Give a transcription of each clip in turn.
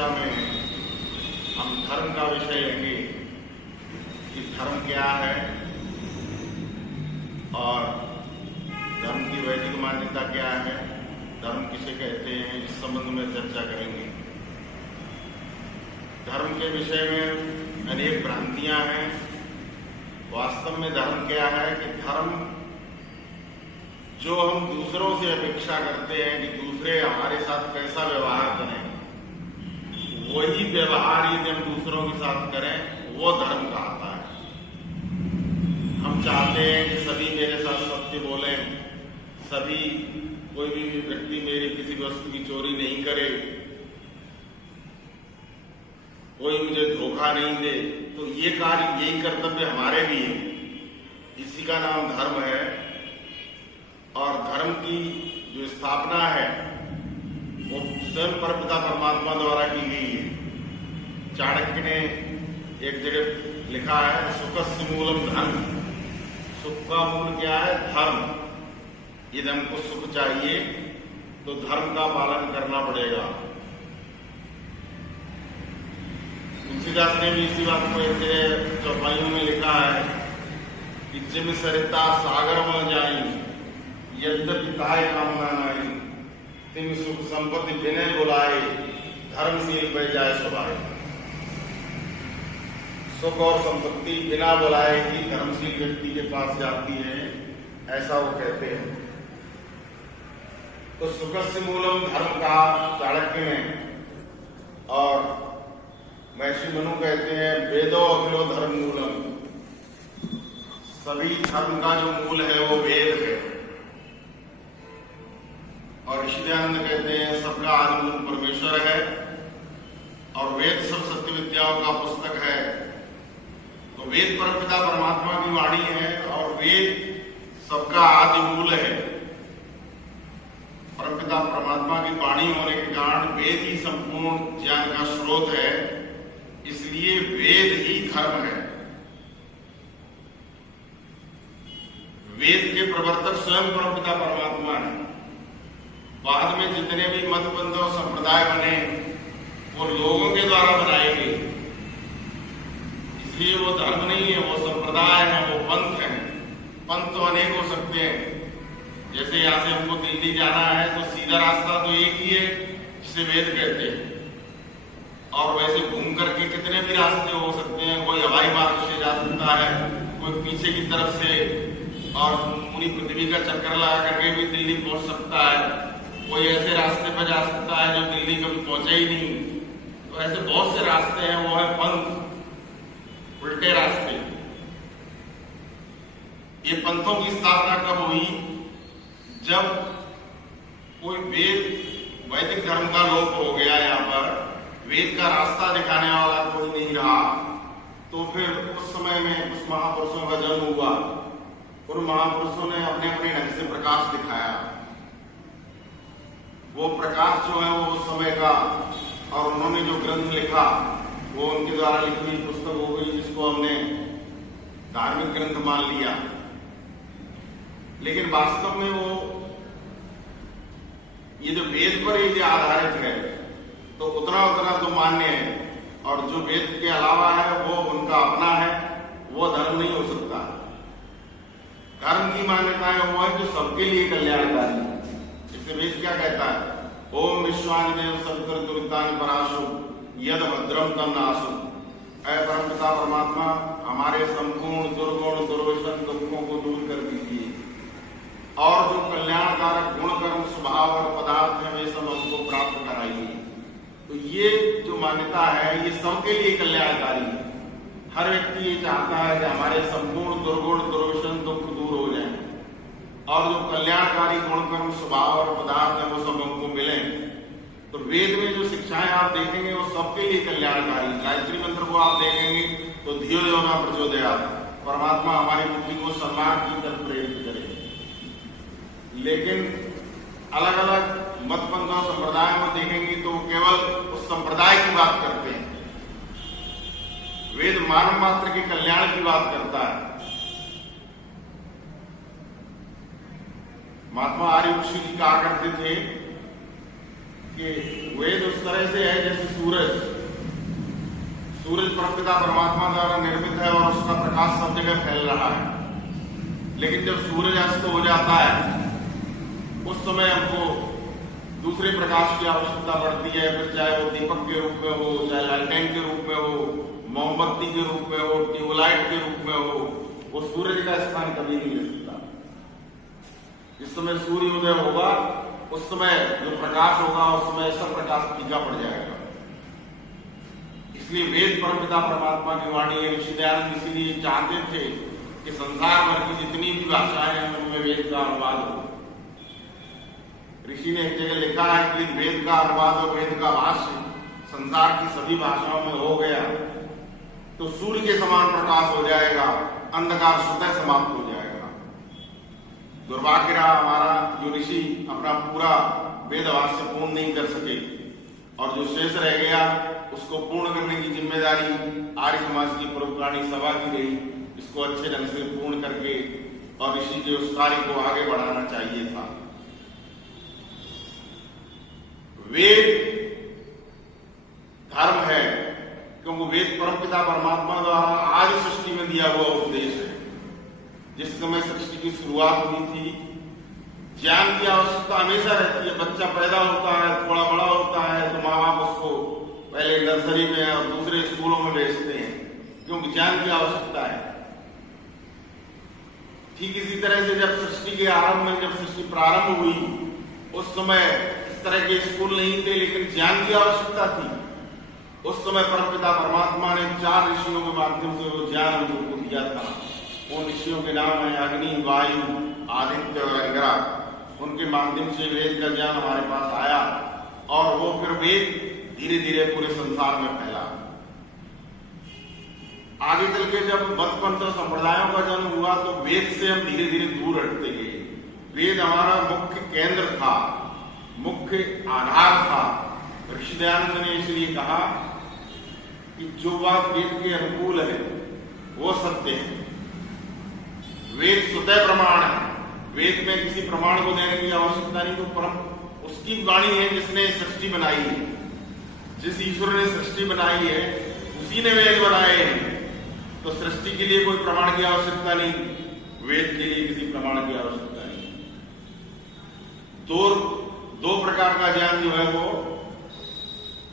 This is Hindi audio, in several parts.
चर्चा में हम धर्म का विषय लेंगे कि धर्म क्या है और धर्म की वैदिक मान्यता क्या है, धर्म किसे कहते हैं, इस संबंध में चर्चा करेंगे। धर्म के विषय में अनेक भ्रांतियां हैं। वास्तव में धर्म क्या है कि धर्म जो हम दूसरों से अपेक्षा करते हैं कि दूसरे हमारे साथ कैसा व्यवहार करें, वही व्यवहार यदि हम दूसरों के साथ करें वो धर्म कहलाता है। हम चाहते हैं कि सभी मेरे साथ सत्य बोलें, सभी कोई भी व्यक्ति मेरी किसी वस्तु की चोरी नहीं करे, कोई मुझे धोखा नहीं दे, तो ये कार्य, यही कर्तव्य हमारे भी है। इसी का नाम धर्म है। और धर्म की जो स्थापना है वो स्वयं परमपिता परमात्मा द्वारा की गई है। चाणक्य ने एक जगह लिखा है, सुखस्य मूलम धर्म। सुख का मूल क्या है? धर्म। यदि हमको सुख चाहिए तो धर्म का पालन करना पड़ेगा। तुलसीदास ने भी इसी बात को एक चौपाइयों में लिखा है कि जिम सरिता सागर में जाई, यद्यपि ताय कामना नाई, तिम सुख संपत्ति विनय बुलाए, धर्मशील बह जाए स्वभाव। सुख और संपत्ति बिना बुलाए ही धर्मशील व्यक्ति के पास जाती है, ऐसा वो कहते हैं। तो सुखस्य मूलम धर्म का चाणक्य ने, और महर्षि मनु कहते हैं वेदो अखिलो धर्म मूलम। सभी धर्म का जो मूल है वो वेद है। और ऋषि दयानंद कहते हैं सबका आदि मूल परमेश्वर है और वेद सब सत्य विद्याओं का पुस्तक है। तो वेद परमपिता परमात्मा की वाणी है और वेद सबका आदि मूल है। परमपिता परमात्मा की वाणी होने के कारण वेद ही संपूर्ण ज्ञान का स्रोत है, इसलिए वेद ही धर्म है। वेद के प्रवर्तक स्वयं परमपिता परमात्मा है। बाद में जितने भी मत पंथ और संप्रदाय बने वो लोगों के द्वारा बनाए गए, इसलिए वो धर्म नहीं है, वो संप्रदाय है, वो पंथ है। पंथ तो अनेक हो सकते हैं। जैसे यहाँ से हमको दिल्ली जाना है तो सीधा रास्ता तो एक ही है जिसे वेद कहते हैं। और वैसे घूम करके कितने भी रास्ते हो सकते हैं। कोई हवाई मार्ग से जा सकता है, कोई पीछे की तरफ से, और पूरी पृथ्वी का चक्कर लगा करके भी दिल्ली पहुंच सकता है। कोई ऐसे रास्ते पर जा सकता है जो दिल्ली कभी पहुंचे ही नहीं। तो ऐसे बहुत से रास्ते हैं, वो है पंथ, उल्टे रास्ते। ये पंथों की स्थापना कब हुई? जब कोई वैदिक धर्म का लोप हो गया, यहाँ पर वेद का रास्ता दिखाने वाला कोई नहीं रहा, तो फिर उस समय में उस महापुरुषों का जन्म हुआ। उन महापुरुषों ने अपने अपने ढंग से प्रकाश दिखाया। वो प्रकाश जो है वो उस समय का, और उन्होंने जो ग्रंथ लिखा वो उनके द्वारा लिखी हुई पुस्तक हो गई, जिसको हमने धार्मिक ग्रंथ मान लिया। लेकिन वास्तव में वो ये जो वेद पर यदि आधारित है तो उतना उतना तो मान्य है, और जो वेद के अलावा है वो उनका अपना है, वो धर्म नहीं हो सकता। धर्म की मान्यता है वो है जो सबके लिए कल्याणकारी है। इससे वेद क्या कहता है? ओम विश्वानि देव सवितुर दुरितानि पराशु यद भद्रम तम नाशु। ऐ परमपिता परमात्मा, हमारे संपूर्ण दुर्गुण दुर्वचन दुखों को दूर कर दीजिए, और जो कल्याणकारक गुण कर्म स्वभाव और पदार्थ है वे सब हमको प्राप्त कराइए। तो ये जो मान्यता है ये सबके लिए कल्याणकारी है। हर व्यक्ति ये चाहता है कि हमारे संपूर्ण दुर्गुण दुर्वचन दुख दूर हो जाए, और जो कल्याणकारी गुण कर्म स्वभाव और पदार्थ है वो सब हमको मिले। तो वेद में जो शिक्षाएं आप देखेंगे वो सबके लिए कल्याणकारी। गायत्री मंत्र को आप देखेंगे तो धियो यो न प्रचोदयात्, परमात्मा हमारी बुद्धि को सन्मार्ग की तरफ प्रेरित करे। लेकिन अलग अलग मत पंथ और संप्रदाय में देखेंगे तो वो केवल उस संप्रदाय की बात करते हैं। वेद मानव मात्र के कल्याण की बात करता है। महात्मा आर्य ऋषि जी कहा करते थे कि वेद उस तरह से है जैसे सूरज परमपिता परमात्मा द्वारा निर्मित है और उसका प्रकाश सब जगह फैल रहा है। लेकिन जब सूरज अस्त हो जाता है उस समय हमको दूसरे प्रकाश की आवश्यकता पड़ती है, फिर चाहे वो दीपक के रूप में हो, चाहे लालटेन के रूप में हो, मोमबत्ती के रूप में हो, ट्यूबलाइट के रूप में हो, वो सूरज का स्थान कभी नहीं ले सकता। जिस समय सूर्योदय होगा उस समय जो प्रकाश होगा उस समय सब प्रकाश फीका पड़ जाएगा। इसलिए वेद परमपिता परमात्मा की वाणी है। ऋषि दयानंद इसीलिए चाहते थे कि संसार भर की जितनी भी भाषाएं हैं उनमें वेद का अनुवाद हो। ऋषि ने एक जगह लिखा है कि वेद का अनुवाद और वेद का भाष्य संसार की सभी भाषाओं में हो गया तो सूर्य के समान प्रकाश हो जाएगा, अंधकार स्वतः समाप्त हो जाएगा। दुर्भाग्य रहा हमारा जो ऋषि अपना पूरा वेद भाष्य पूर्ण नहीं कर सके और जो शेष रह गया उसको पूर्ण करने की जिम्मेदारी आर्य समाज की परोपकारी सभा की रही। इसको अच्छे ढंग से पूर्ण करके और ऋषि के उस कार्य को आगे बढ़ाना चाहिए था। वेद धर्म है क्योंकि वेद परमपिता परमात्मा द्वारा आज सृष्टि में दिया हुआ उपदेश है। जिस समय सृष्टि की शुरुआत हुई थी ज्ञान की आवश्यकता हमेशा रहती है। बच्चा पैदा होता है, थोड़ा बड़ा होता है तो माँ बाप उसको पहले नर्सरी में और दूसरे स्कूलों में भेजते हैं क्योंकि ज्ञान की आवश्यकता है। ठीक इसी तरह से जब सृष्टि के आरंभ में, जब सृष्टि प्रारंभ हुई उस समय इस तरह के स्कूल नहीं थे लेकिन ज्ञान की आवश्यकता थी। उस समय परमपिता परमात्मा ने 4 ऋषियों के माध्यम से वो ज्ञान हम लोगों को दिया था। उन ऋषियों के नाम है अग्नि, वायु, आदित्य और अंगिरा। उनके माध्यम से वेद का ज्ञान हमारे पास आया और वो फिर वेद धीरे धीरे पूरे संसार में फैला। आगे चल के जब मत पंथ संप्रदायों का जन्म हुआ तो वेद से हम धीरे धीरे दूर हटते गए। वेद हमारा मुख्य केंद्र था, मुख्य आधार था। ऋषि दयानंद ने इसलिए कहा कि जो बात वेद के अनुकूल है वो सत्य है। वेद स्वतः प्रमाण है, वेद में किसी प्रमाण को देने की आवश्यकता नहीं। तो परम उसकी वाणी है जिसने सृष्टि बनाई है। जिस ईश्वर ने सृष्टि बनाई है उसी ने वेद बनाए हैं। तो सृष्टि के लिए कोई प्रमाण की आवश्यकता नहीं, वेद के लिए किसी प्रमाण की आवश्यकता नहीं। दो प्रकार का ज्ञान जो है वो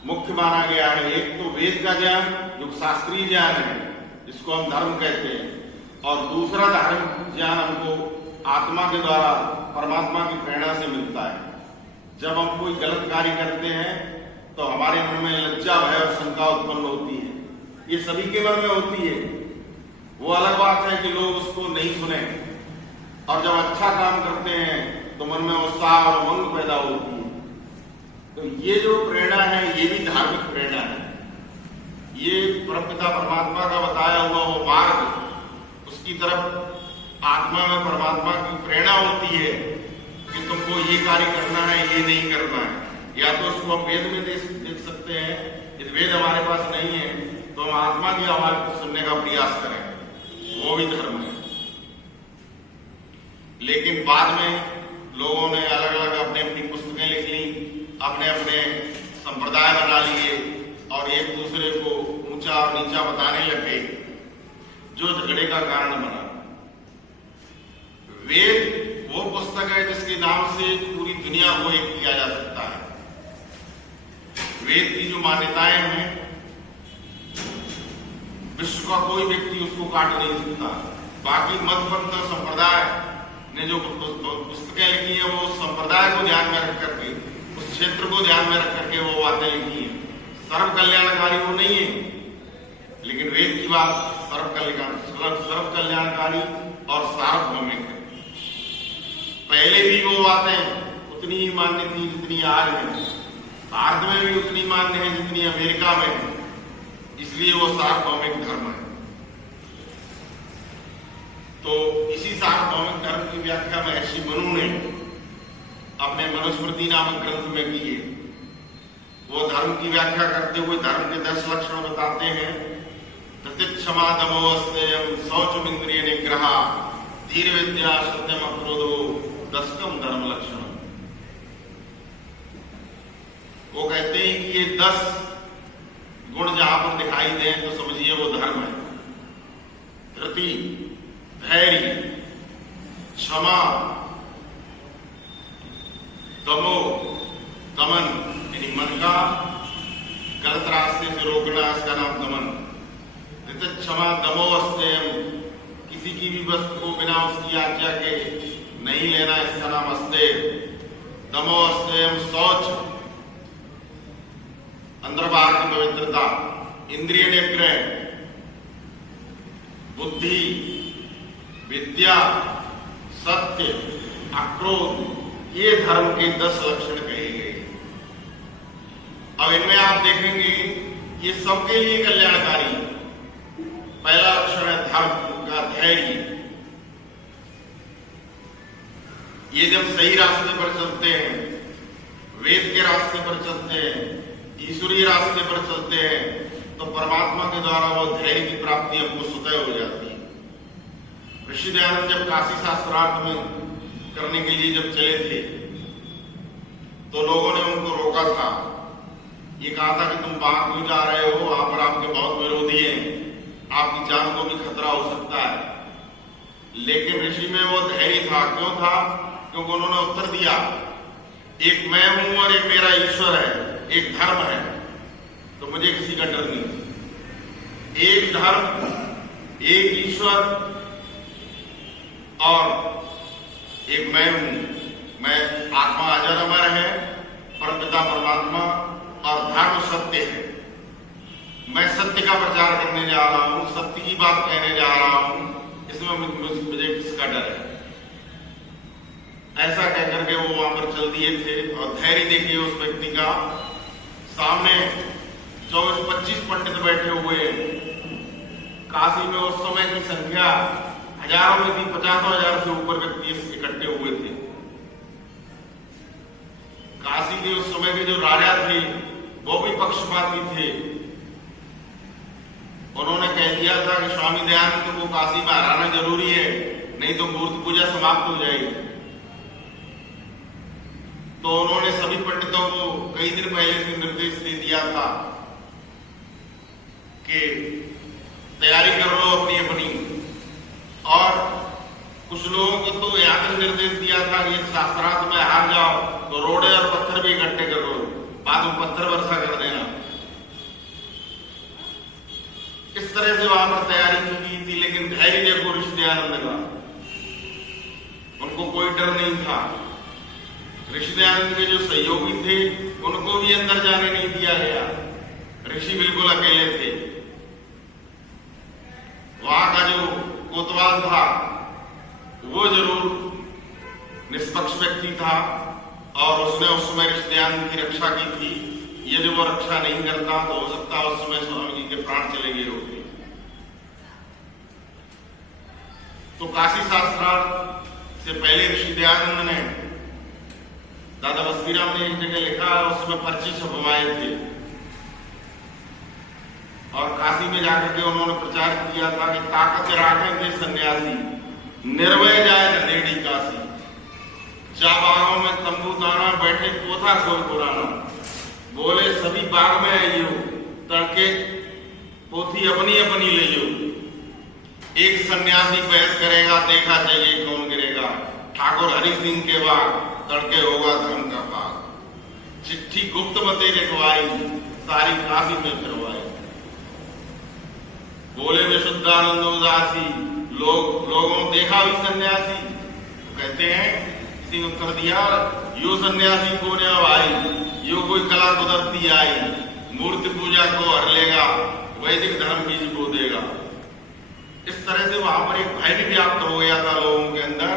मुख्य माना गया है। एक तो वेद का ज्ञान जो शास्त्रीय ज्ञान है जिसको हम धर्म कहते हैं, और दूसरा धर्म ज्ञान हमको आत्मा के द्वारा परमात्मा की प्रेरणा से मिलता है। जब हम कोई गलत कार्य करते हैं तो हमारे मन में लज्जा, भय और शंका उत्पन्न होती है। ये सभी के मन में होती है। वो अलग बात है कि लोग उसको नहीं सुने, और जब अच्छा काम करते हैं तो मन में उत्साह और उमंग पैदा होती है। तो ये जो प्रेरणा है ये भी धार्मिक प्रेरणा है। ये परमपिता परमात्मा का बताया हुआ वो मार्ग, उसकी तरफ आत्मा में परमात्मा की प्रेरणा होती है कि तुमको ये कार्य करना है, ये नहीं करना है। या तो उसको हम वेद में देख सकते हैं। यदि वेद हमारे पास नहीं है तो हम आत्मा की आवाज को सुनने का प्रयास करें, वो भी धर्म है। लेकिन बाद में लोगों ने अलग अलग अपनी अपनी पुस्तकें लिख ली, अपने अपने संप्रदाय बना लिए और एक दूसरे को ऊंचा और नीचा बताने लगे, जो झगड़े का कारण बना। वेद वो पुस्तक है जिसके नाम से पूरी दुनिया को एक किया जा सकता है। वेद की जो मान्यताएं हैं विश्व का कोई व्यक्ति उसको काट नहीं सकता। बाकी मत पंथ संप्रदाय ने जो पुस्तकें लिखी है वो संप्रदाय को ध्यान में रख करके, उस क्षेत्र को ध्यान में रख करके वो बातें लिखी है। सर्व कल्याणकारी वो नहीं है, लेकिन वेद की बात सर्व कल्याणकारी और सार्वभौमिक है। पहले भी वो बातें उतनी ही मान्य थी जितनी आज है। भारत में भी उतनी मान्य है जितनी अमेरिका में है। इसलिए वो सार्वभौमिक धर्म है। तो इसी सार्वभौमिक धर्म की व्याख्या महर्षि मनु ने अपने मनुस्मृति नामक ग्रंथ में की है। वो धर्म की व्याख्या करते हुए धर्म के 10 लक्षण बताते हैं। प्रतिक्षमा दमो अस्तेयम शौचम इंद्रिय निग्रह धीर विद्या सत्यम अक्रोधो 10कम धर्म लक्षण। वो कहते हैं कि ये 10 गुण जहां पर दिखाई दें तो समझिए वो धर्म है। धृति, धैर्य, क्षमा, दमो, दमन, यानी मन का गलत रास्ते से रोकना, इसका नाम दमन। क्षमा, दमो अस्तेयम, किसी की भी वस्तु को बिना उसकी आज्ञा के नहीं लेना, इसका नाम अस्तेय। दमो अस्तेयम, शौच, अंदर बाहर की पवित्रता। इंद्रिय निग्रह, बुद्धि, विद्या, सत्य, अक्रोध, ये धर्म के 10 लक्षण कहे गए। अब इनमें आप देखेंगे ये सबके लिए कल्याणकारी है। पहला लक्षण है धर्म का धैर्य। ये जब सही रास्ते पर चलते हैं, वेद के रास्ते पर चलते हैं, ईश्वरीय रास्ते पर चलते हैं, तो परमात्मा के द्वारा वो धैर्य की प्राप्ति हमको स्वतः हो जाती है। ऋषि दयानंद जब काशी शास्त्रार्थ में करने के लिए जब चले थे, तो लोगों ने उनको रोका था। ये कहा था कि तुम वहां क्यों जा रहे हो, वहां पर आपके बहुत विरोधी हैं, आपकी जान को भी खतरा हो सकता है। लेकिन ऋषि में वो धैर्य था। क्यों था? क्योंकि उन्होंने उत्तर दिया, एक मैं हूं और एक मेरा ईश्वर है, एक धर्म है, तो मुझे किसी का डर नहीं। एक धर्म, एक ईश्वर और एक मैं हूं। मैं आत्मा अजर अमर है, परमपिता परमात्मा, और धर्म सत्य है। मैं सत्य का प्रचार करने जा रहा हूं, सत्य की बात कहने जा रहा हूं, इसमें मुझे किसका डर है? ऐसा कहकर के वो वहां पर चल दिए थे। और धैर्य देखिए उस व्यक्ति का, सामने 24-25 पंडित बैठे हुए। काशी में उस समय की संख्या हजारों में थी, 50,000 से ऊपर व्यक्ति इकट्ठे हुए थे। काशी के उस समय के जो राजा थे वो भी पक्षपाती थे। उन्होंने कह दिया था कि स्वामी दयानंद को काशी में हराना जरूरी है, नहीं तो मूर्ति पूजा समाप्त हो जाएगी। तो उन्होंने सभी पंडितों को कई दिन पहले से निर्देश दे दिया था कि तैयारी कर लो अपनी अपनी। और कुछ लोगों को तो यहां तक निर्देश दिया था कि शास्त्रार्थ में हार जाओ तो रोड़े और पत्थर भी इकट्ठे कर लो, बाद में पत्थर वर्षा कर देना। इस तरह से वहां पर तैयारी की गई थी। लेकिन धैर्य देखो ऋषि दयानंद का, उनको कोई डर नहीं था। ऋषि दयानंद के जो सहयोगी थे उनको भी अंदर जाने नहीं दिया गया। ऋषि बिल्कुल अकेले थे। वहां का जो कोतवाल था वो जरूर निष्पक्ष व्यक्ति था और उसने उस समय ऋषि दयानंद की रक्षा की थी। यदि वो रक्षा नहीं करता तो हो सकता उस समय स्वामी जी के प्राण चले गए होते। तो काशी शास्त्रार्थ से पहले ऋषि दयानंद ने, दादा बस्तीराम ने एक जगह लिखा, उसमें पर्ची छपवाए थे और काशी में जाकर के उन्होंने प्रचार किया था कि ताकत राखे थे सन्यासी, निर्भय जाए गधेड़ी काशी। चाबागों में तंबू दाना, बैठे कोथा कोई पुराना। बोले सभी बाग में आइयो, तड़के पोथी अपनी अपनी लियो। एक सन्यासी बहस करेगा, देखा चाहिए कौन गिरेगा। ठाकुर हरि सिंह के बाग, तड़के होगा धर्म का भाग। चिट्ठी गुप्त मते लिखवाई, सारी काशी में फिरवाई। बोले विशुद्धानंद उदासी, लोगों देखा भी सन्यासी। कहते हैं, किसी ने उत्तर दिया, यो सन्यासी को ने भाई, यो कोई कला कुदरती आई। मूर्ति पूजा को हर लेगा, वैदिक धर्म बीज बो देगा। इस तरह से वहां पर एक भय भी व्याप्त हो गया था लोगों के अंदर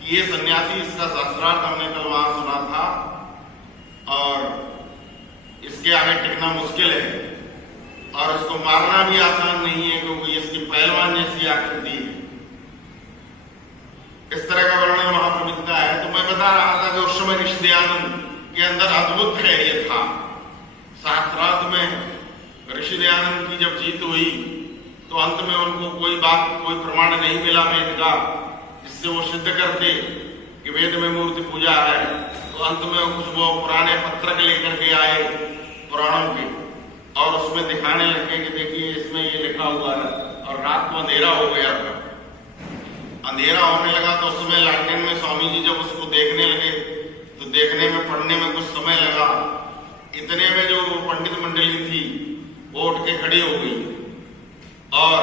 कि ये सन्यासी, इसका शास्त्रार्थ हमने कल वहां सुना था और इसके आगे टिकना मुश्किल है और इसको मारना भी आसान नहीं है क्योंकि इसकी पहलवान जैसी आकृति है। इस तरह का वर्णन वहां पर मिलता है। तो मैं बता रहा था कि उस समय ऋषि दयानंद के अंदर अद्भुत धैर्य था। शास्त्रार्थ में ऋषि दयानंद की जब जीत हुई तो अंत में उनको कोई प्रमाण नहीं मिला वेद का जिससे वो सिद्ध करते कि वेद में मूर्ति पूजा है। तो अंत में कुछ वो पुराने पत्रक लेकर के आए पुराणों के, और उसमें दिखाने लगे कि देखिए इसमें ये लिखा हुआ है, और रात को अंधेरा हो गया था। अंधेरा होने लगा तो उस समय लालटेन में स्वामी जी जब उसको देखने लगे तो देखने में पढ़ने में कुछ समय लगा। इतने में जो पंडित मंडली थी वो उठ के खड़ी हो गई और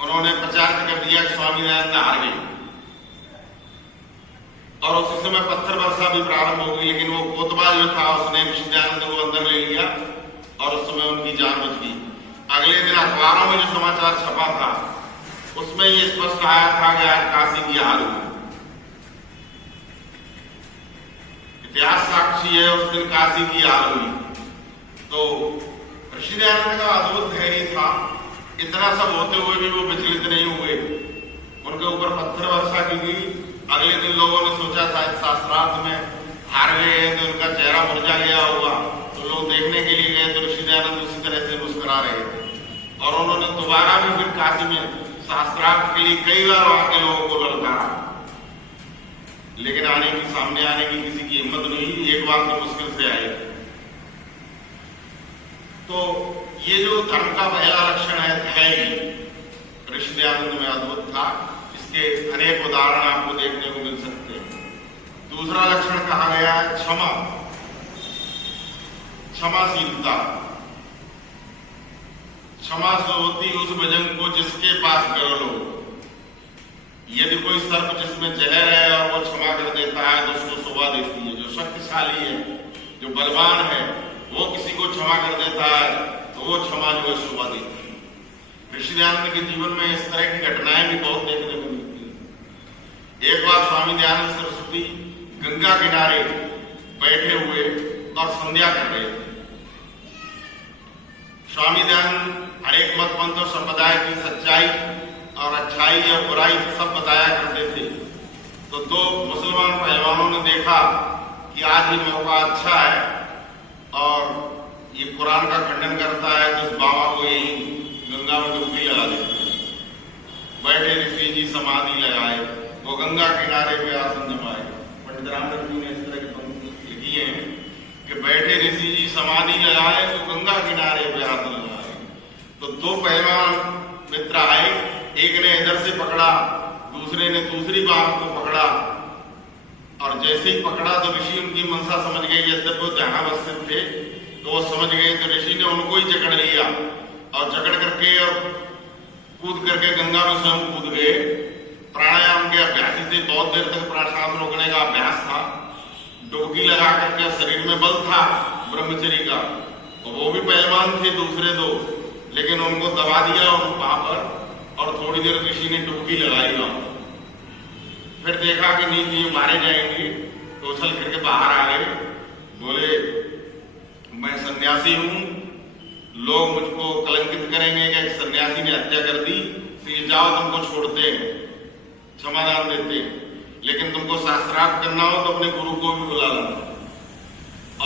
उन्होंने प्रचार कर दिया कि स्वामी दयानंद हार गए, और उसी समय पत्थर वर्षा भी प्रारंभ हो गई। लेकिन वो कोतवाल जो था उसने ऋषि दयानंद को अंदर ले लिया और उस समय उनकी जान बच गई। अगले दिन अखबारों में जो समाचार छपा था उसमें ये स्पष्ट आया था कि आज काशी की हार हुई। इतिहास साक्षी है, उस दिन काशी की हार हुई। तो ऋषि दयानंद का अद्भुत धैर्य था, इतना सब होते हुए भी वो विचलित नहीं हुए। उनके ऊपर पत्थर वर्षा की गई। अगले दिन लोगों ने सोचा था शास्त्रार्थ में हार गए हैं तो उनका चेहरा मुरझा गया होगा, तो लोग देखने के लिए गए तो ऋषि दयानंद उसी तरह से मुस्कुरा रहे थे। और उन्होंने दोबारा भी फिर काशी में शास्त्रार्थ के लिए कई बार वहां के लोगों को ललकारा, लेकिन सामने आने की किसी की हिम्मत नहीं। एक बार तो मुश्किल से आए। तो ये जो धर्म का पहला लक्षण है धैर्य, ऋषि दयानंद में अद्भुत था। इसके अनेक उदाहरण आपको देखने को मिल सकते हैं। दूसरा लक्षण कहा गया है क्षमा, क्षमाशीलता। क्षमा से होती उस भजन को जिसके पास कर लो। यदि कोई सर्प जिसमें जहर है और वो क्षमा कर देता है तो उसको शोभा देती है। जो शक्तिशाली है, जो बलवान है, वो किसी को क्षमा कर देता है तो वो क्षमा जो है शोभा देती है। ऋषि दयानंद के जीवन में इस तरह की घटनाएं भी बहुत देखने को मिलती है। एक बार स्वामी दयानंद सरस्वती गंगा किनारे बैठे हुए और संध्या कर रहे थे। स्वामी दयानंद हर एक मत पंथ और संप्रदाय की सच्चाई और अच्छाई और बुराई सब बताया करते थे। तो दो मुसलमान पहलवानों ने देखा कि आज ये मौका अच्छा है और ये कुरान का खंडन करता है तो इस बाबा को यही गंगा में डुबकी लगा देते हैं। बैठे ऋषि जी समाधि लगाए, वो गंगा किनारे पे आसन जमाए। पंडित रामदत्त जी ने इस तरह की पंक्ति लिखी है कि बैठे ऋषि जी समाधि लगाए तो गंगा किनारे पे आसन लगाए। तो दो पहलवान मित्र आए, एक ने इधर से पकड़ा, दूसरे ने दूसरी बात को पकड़ा, और जैसे ही पकड़ा तो ऋषि उनकी मनसा समझ गए। यद्यपि वो ध्यानावस्थित थे तो वो समझ गए, तो ऋषि ने उनको ही जकड़ लिया और जकड़ करके और कूद करके गंगा में स्वयं कूद गए। प्राणायाम के अभ्यासी थे, बहुत देर तक सांस रोकने का अभ्यास था। डुबकी लगा करके शरीर में बल था ब्रह्मचरी का, तो वो भी पहलवान थे दूसरे दो, लेकिन उनको दबा दिया वहां पर और थोड़ी देर ऋषि ने डुबकी लगाई वहां। फिर देखा कि नहीं ये मारे जाएंगे तो उछल करके बाहर आ गए। बोले मैं सन्यासी हूं, लोग मुझको कलंकित करेंगे कि एक सन्यासी ने हत्या कर दी, तो ये जाओ तुमको छोड़ते हैं, क्षमादान देते हैं, लेकिन तुमको शास्त्रार्थ करना हो तो अपने गुरु को भी बुला लो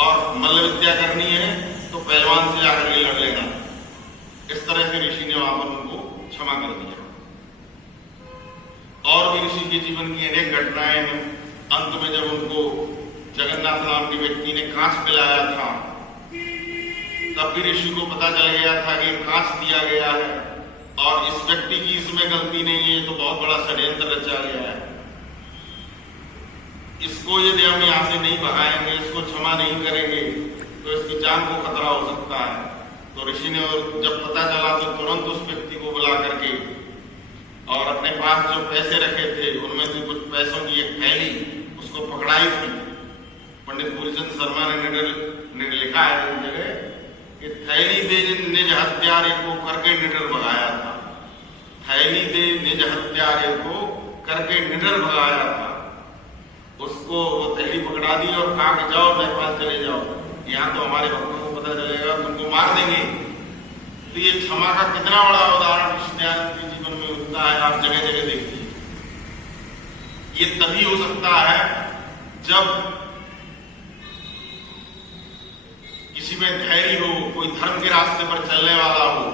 और मल्ल विद्या करनी है तो पहलवान से जाकर के लड़ लेना। इस तरह से ऋषि ने वहां पर उनको क्षमा कर दिया। और भी ऋषि के जीवन की अनेक घटनाएं हैं। अंत में जब उनको जगन्नाथ नाम के व्यक्ति ने कांच पिलाया था, तब भी ऋषि को पता चल गया था कि कांच दिया गया है और इस व्यक्ति की इसमें गलती नहीं है, तो बहुत बड़ा षड्यंत्र रचा गया है। इसको यदि हम यहां से नहीं भगाएंगे, इसको क्षमा नहीं करेंगे तो इसकी जान को खतरा हो सकता है। तो ऋषि ने जब पता चला तो तुरंत उस व्यक्ति को बुला करके और अपने पास जो पैसे रखे थे उनमें से कुछ पैसों की एक थैली उसको पकड़ाई थी। पंडित फूलचंद शर्मा ने लिखा है उन जगह कि थैली दे निज हत्यारे को करके निडर भगाया था। थैली दे निज हत्यारे को करके निडर भगाया था। उसको वो थैली पकड़ा दी और कहा कि जाओ नेपाल चले जाओ, यहाँ तो हमारे भक्तों को पता चलेगा तुमको मार देंगे। तो ये क्षमा का कितना बड़ा उदाहरण ऋषि दयानंद के जीवन में होता है, आप जगह जगह देखिए। ये तभी हो सकता है जब किसी में धैर्य हो, कोई धर्म के रास्ते पर चलने वाला हो,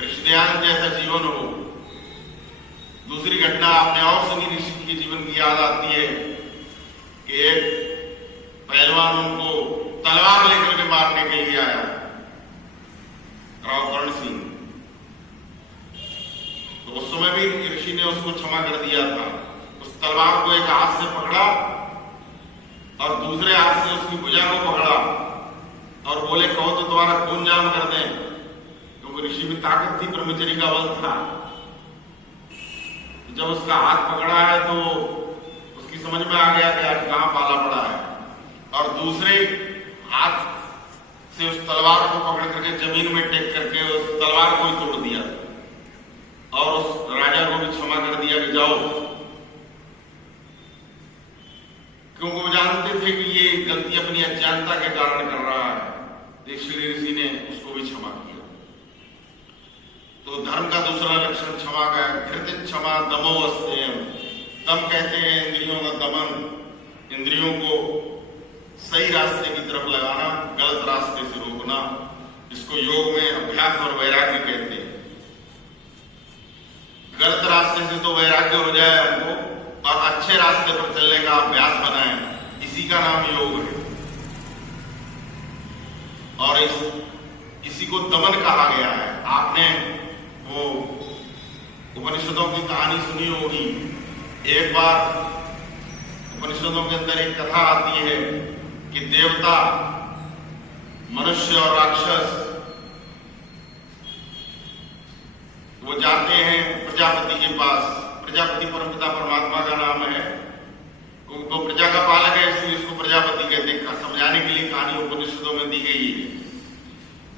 ऋषि दयानंद जैसा जीवन हो। दूसरी घटना आपने और सुनी ऋषि के जीवन की याद आती है कि एक पहलवान उनको तलवार लेकर के मारने के लिए आया राव कर्ण सिंह। तो उस समय भी ऋषि ने उसको क्षमा कर दिया था। उस तलवार को एक हाथ से पकड़ा और दूसरे हाथ से उसकी भुजा को पकड़ा और बोले कहो तो तुम्हारा खून जाम कर दें, क्योंकि ऋषि में ताकत थी, ब्रह्मचर्य का बल था। जब उसका हाथ पकड़ा है तो उसकी समझ में आ गया कि आज कहां पाला पड़ा है, और दूसरे हाथ से उस तलवार को पकड़ करके जमीन में टेक करके उस तलवार को ही तोड़ दिया और उस राजा को भी क्षमा कर दिया कि जाओ, क्योंकि वो जानते थे कि ये गलती अपनी अज्ञानता के कारण कर रहा है। श्री ऋषि ने उसको भी क्षमा किया। तो धर्म का दूसरा लक्षण क्षमा का है। धृति क्षमा दमो अस्तेयम। दम कहते हैं इंद्रियों का दमन, इंद्रियों को सही रास्ते की तरफ लगाना, गलत रास्ते से रोकना। इसको योग में अभ्यास और वैराग्य कहते हैं। गलत रास्ते से तो वैराग्य हो जाए हमको, और अच्छे रास्ते पर चलने का अभ्यास बनाए, इसी का नाम योग है। और इसी को दमन कहा गया है। आपने वो उपनिषदों की कहानी सुनी होगी। एक बार उपनिषदों के अंदर एक कथा आती है कि देवता, मनुष्य और राक्षस वो जाते हैं प्रजापति के पास। प्रजापति परमपिता परमात्मा का नाम है। वो प्रजा का पालक है, इसलिए इसको प्रजापति कहते हैं। समझाने के लिए कहानी उपनिषदों में दी गई है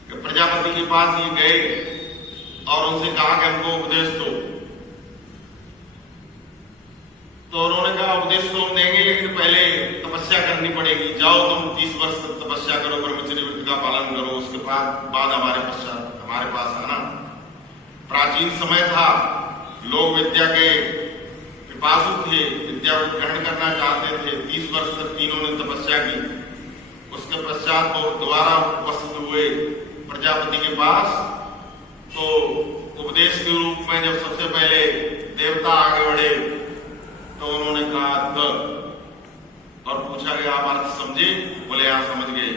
कि प्रजापति के पास ये गए और उनसे कहा कि हमको उपदेश दो। तो उन्होंने कहा उपदेश तो हम देंगे, लेकिन पहले तपस्या करनी पड़ेगी। जाओ तुम 30 वर्ष तक तपस्या करो, ब्रह्मचर्य व्रत का पालन करो, उसके बाद हमारे पास आना। प्राचीन समय था, लोग विद्या के पिपासु थे, विद्या को ग्रहण करना चाहते थे। 30 वर्ष तक तीनों ने तपस्या की। उसके पश्चात वो दोबारा उपस्थित हुए प्रजापति के पास। तो उपदेश के रूप में जब सबसे पहले देवता आगे बढ़े तो उन्होंने कहा द, और पूछा कि आप अर्थ समझे? बोले हाँ समझ गए।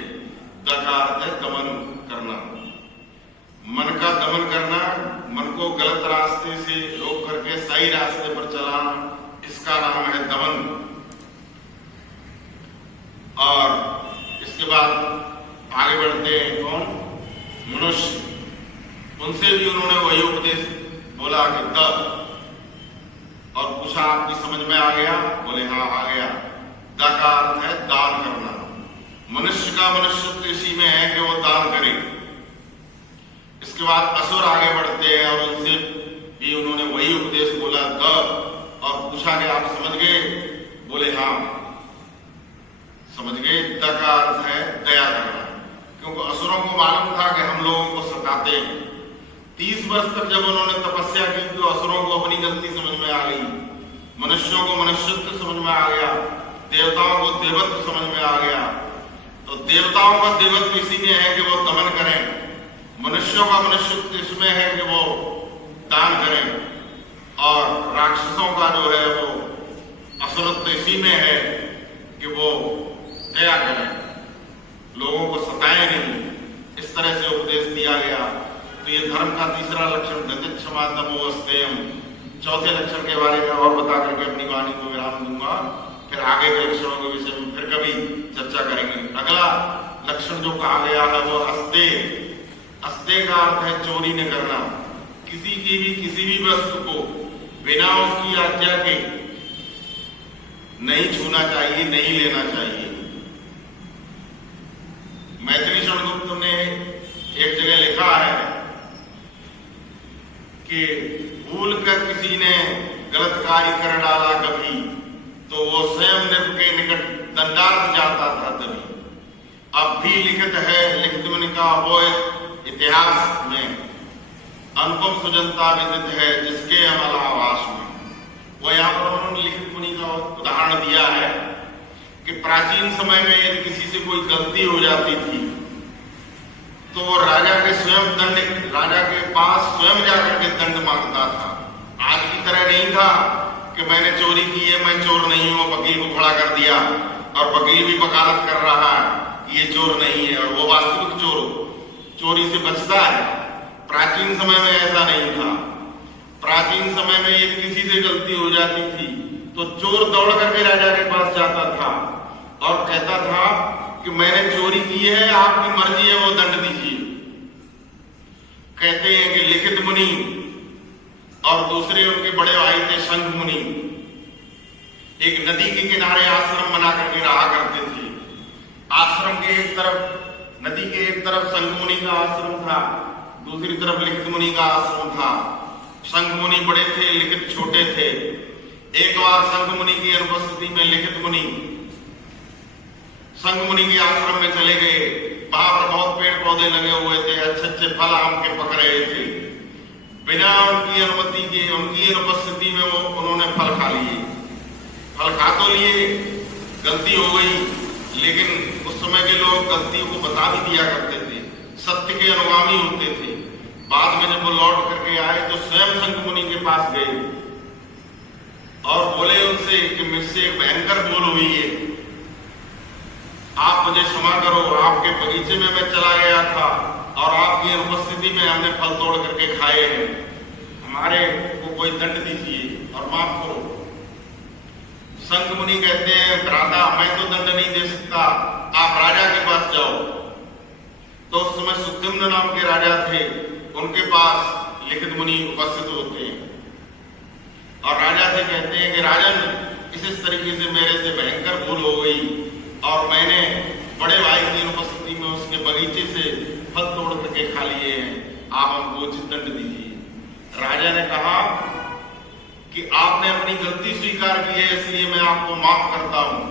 द का अर्थ है दमन करना, मन का दमन करना, मन को गलत रास्ते से रोक करके सही रास्ते पर चलाना, इसका नाम है दमन। और इसके बाद आगे बढ़ते हैं कौन? मनुष्य। उनसे भी उन्होंने वही उपदेश बोला कि द, और पूछा आपकी समझ में आ गया? बोले हाँ आ गया। द का अर्थ है दान करना। मनुष्य का मनुष्यत्व इसी में है कि वो दान करे। इसके बाद असुर आगे बढ़ते हैं और उनसे भी उन्होंने वही उपदेश बोला द, और पूछा कि आप समझ गए? बोले हाँ समझ गए। द का अर्थ है दया करना, क्योंकि असुरों को मालूम था कि हम लोगों को सताते हैं। 30 वर्ष तक जब उन्होंने तपस्या की तो असुरों को अपनी गलती समझ में आ गई, मनुष्यों को मनुष्यत्व समझ में आ गया, देवताओं को देवत्व समझ में आ गया। तो देवताओं का देवत्व इसी में है कि वो दमन करें, मनुष्यों का मनुष्यत्व इसमें है कि वो दान करें, और राक्षसों का जो है वो असुरत्व इसी में है कि वो दया करें, लोगों को सताएं नहीं। इस तरह से उपदेश दिया गया। तो ये धर्म का तीसरा लक्षण धृति क्षमा दमो अस्तेयम। चौथे लक्षण के बारे में और बता करके अपनी वाणी को विराम दूंगा, फिर आगे के लक्षणों के विषय में फिर कभी चर्चा करेंगे। अगला लक्षण जो कहा गया है वो अस्तेय। अस्तेय का अर्थ है चोरी न करना। किसी भी वस्तु को बिना उसकी आज्ञा के नहीं छूना चाहिए, नहीं लेना चाहिए। मैथिली शरणगुप्त ने एक जगह लिखा है कि भूल कर किसी ने गलत कार्य कर डाला कभी, तो वो स्वयं नृप के निकट दंडार्थ जाता था तभी। अब भी लिखित है, लिखित में का वो इतिहास में अनुपम सुजनता विदित है जिसके अमल आवास में। वो यहाँ पर उन्होंने लिखित मुनि का उदाहरण दिया है कि प्राचीन समय में यदि किसी से कोई गलती हो जाती थी तो राजा के पास स्वयं जाकर के दंड मांगता था। आज की तरह नहीं था कि मैंने चोरी की है, मैं चोर नहीं हूं, वकील को खड़ा कर दिया और वकील भी वकालत कर रहा है कि ये चोर नहीं है और वो वास्तविक चोर चोरी से बचता है। प्राचीन समय में ऐसा नहीं था। प्राचीन समय में यदि किसी से गलती हो जाती थी तो चोर दौड़ करके राजा के पास जाता था और कहता था कि मैंने चोरी की है, आपकी मर्जी है, वो दंड दीजिए। कहते हैं कि लिखित मुनि और दूसरे उनके बड़े भाई थे शंख मुनि, एक नदी के किनारे आश्रम बना करके रहा करते थे। आश्रम के एक तरफ, नदी के एक तरफ शंख मुनि का आश्रम था, दूसरी तरफ लिखित मुनि का आश्रम था। शंख मुनि बड़े थे, लिखित छोटे थे। एक बार शंख मुनि की अनुपस्थिति में लिखित मुनि शंख मुनि के आश्रम में चले गए। वहां पर बहुत पेड़ पौधे लगे हुए थे, अच्छे अच्छे फल आम के पक रहे थे। बिना उनकी अनुमति के, उनकी अनुपस्थिति में वो उन्होंने फल खा लिए। फल खा तो लिए, गलती हो गई, लेकिन उस समय के लोग गलतियों को बता भी दिया करते थे, सत्य के अनुगामी होते थे। बाद में जब वो लौट करके आए तो स्वयं शंख मुनि के पास गए और बोले उनसे कि मुझसे एक भयंकर भूल हुई है, आप मुझे क्षमा करो। आपके बगीचे में मैं चला गया था और आपकी अनुपस्थिति में हमने फल तोड़ करके खाए हैं, हमारे को कोई दंड दीजिए और माफ करो। शंख मुनि कहते हैं, भ्राता मैं तो दंड नहीं दे सकता, आप राजा के पास जाओ। तो उस समय सुद्युम्न नाम के राजा थे, उनके पास लिखित मुनि उपस्थित होते हैं और राजा से कहते हैं कि राजन, इस तरीके से मेरे से भयंकर भूल हो गई और मैंने बड़े भाई की अनुपस्थिति में उसके बगीचे से फल तोड़ करके खा लिए हैं, आप हमको उचित दंड दीजिए। राजा ने कहा कि आपने अपनी गलती स्वीकार की है, इसलिए मैं आपको माफ करता हूं।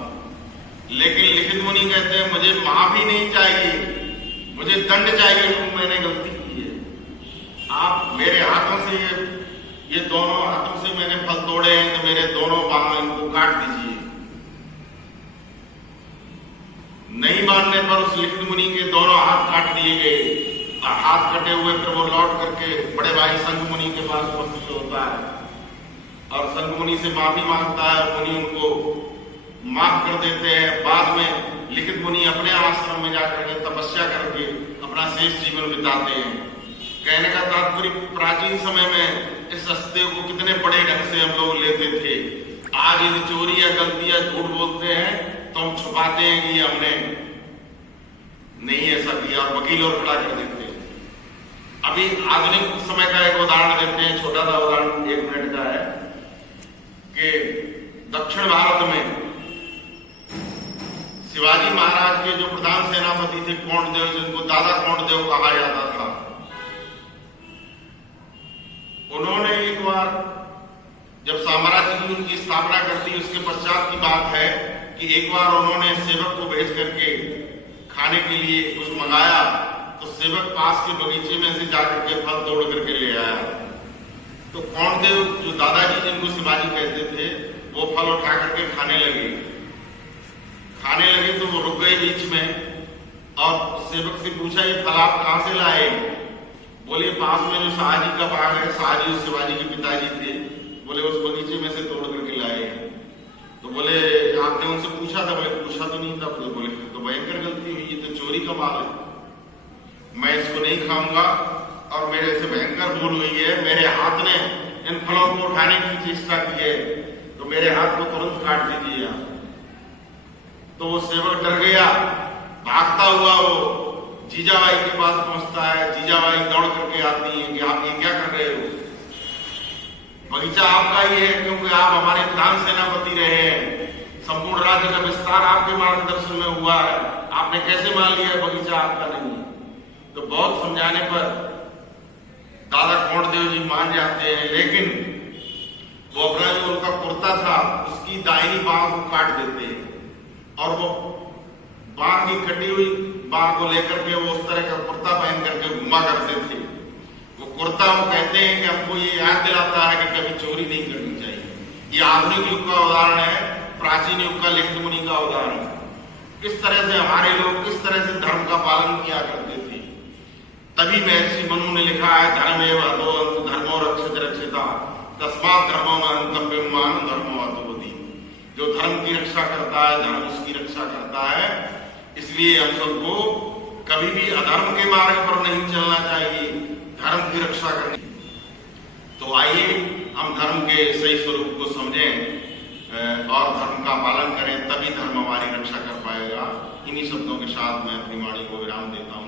लेकिन लिखित मुनि कहते हैं, मुझे माफी नहीं चाहिए, मुझे दंड चाहिए, क्योंकि मैंने गलती की है। आप मेरे हाथों से ये दोनों हाथों से मैंने फल तोड़े हैं, तो मेरे दोनों बाहों इनको काट दीजिए। नहीं मानने पर उस लिखित मुनि के दोनों हाथ काट दिए गए और हाथ कटे हुए फिर वो लौट करके बड़े भाई शंख मुनि के पास उपस्थित होता है और शंख मुनि से माफी मांगता है। मुनि उनको माफ कर देते हैं। बाद में लिखित मुनि अपने आश्रम में जाकर के तपस्या करके अपना शेष जीवन बिताते हैं। कहने का तात्पर्य, प्राचीन समय में इस सत्य को कितने बड़े ढंग से हम लोग लेते थे। आज यदि चोरी या गलती या झूठ बोलते हैं तो हम छुपाते हैं कि हमने नहीं ऐसा किया और वकील और खड़ा कर देते हैं। अभी आधुनिक समय का एक उदाहरण देते हैं, छोटा सा उदाहरण 1 मिनट का है कि दक्षिण भारत में शिवाजी महाराज के जो प्रधान सेनापति थे कोंडदेव, जिनको दादा कोंडदेव कहा जाता था, उन्होंने एक बार जब साम्राज्य की उनकी स्थापना करती, उसके पश्चात की बात है कि एक बार उन्होंने सेवक को भेज करके खाने के लिए कुछ मंगाया, तो सेवक पास के बगीचे में से जाकर के फल तोड़ करके ले आया। तो कोंडदेव, जो दादाजी जिनको शिवाजी कहते थे, वो फल उठा करके खाने लगे तो वो रुक गए बीच में और सेवक से पूछा, ये फल आप कहां से लाए? बोले पास में जो शाहजी का बाग है, शाहजी शिवाजी के पिताजी थे, बोले उस बगीचे में से तोड़ करके लाए। तो बोले आपने उनसे पूछा था? बोले पूछा तो नहीं था। बोले तो भयंकर गलती हुई, ये तो चोरी का माल है, मैं इसको नहीं खाऊंगा और मेरे से भयंकर भूल हुई है। मेरे हाथ ने इन फलों को उठाने की चेष्टा की है, तो मेरे हाथ को तुरंत काट दीजिए। तो वो सेवक डर गया, भागता हुआ वो जीजाबाई के पास पहुंचता है। जीजाबाई दौड़ करके आती है कि आप ये क्या कर रहे हो? बगीचा आपका ही है, क्योंकि आप हमारे प्रधान सेनापति रहे हैं, संपूर्ण राज्य का विस्तार आपके मार्गदर्शन में हुआ है, आपने कैसे मान लिया बगीचा आपका नहीं? तो बहुत समझाने पर दादा कोंडदेव जी मान जाते हैं, लेकिन वो अपना जो उनका कुर्ता था उसकी दाहिनी बांह को काट देते हैं और वो बांह की कटी हुई बांह को लेकर के वो उस तरह का कुर्ता पहन करके घुमा करते थे। वो कुर्ता, वो कहते हैं कि हमको ये याद दिलाता है कि कभी चोरी नहीं करनी चाहिए। ये आधुनिक युग का उदाहरण है, प्राचीन युग का लिखित मुनि का उदाहरण। किस तरह से हमारे लोग किस तरह से धर्म का पालन किया करते थे। तभी महर्षि मनु ने लिखा है, धर्मेव अतो अंत धर्मो रक्षित रक्षिता तस्मात् धर्मो न हन्तव्यं मान धर्मो अतो बदी। जो धर्म की रक्षा करता है, धर्म उसकी रक्षा करता है, इसलिए इसलिए हम सबको कभी भी अधर्म के मार्ग पर नहीं चलना चाहिए, धर्म की रक्षा करनी। तो आइए हम धर्म के सही स्वरूप को समझें और धर्म का पालन करें, तभी धर्म हमारी रक्षा कर पाएगा। इन्हीं शब्दों के साथ मैं अपनी वाणी को विराम देता हूं।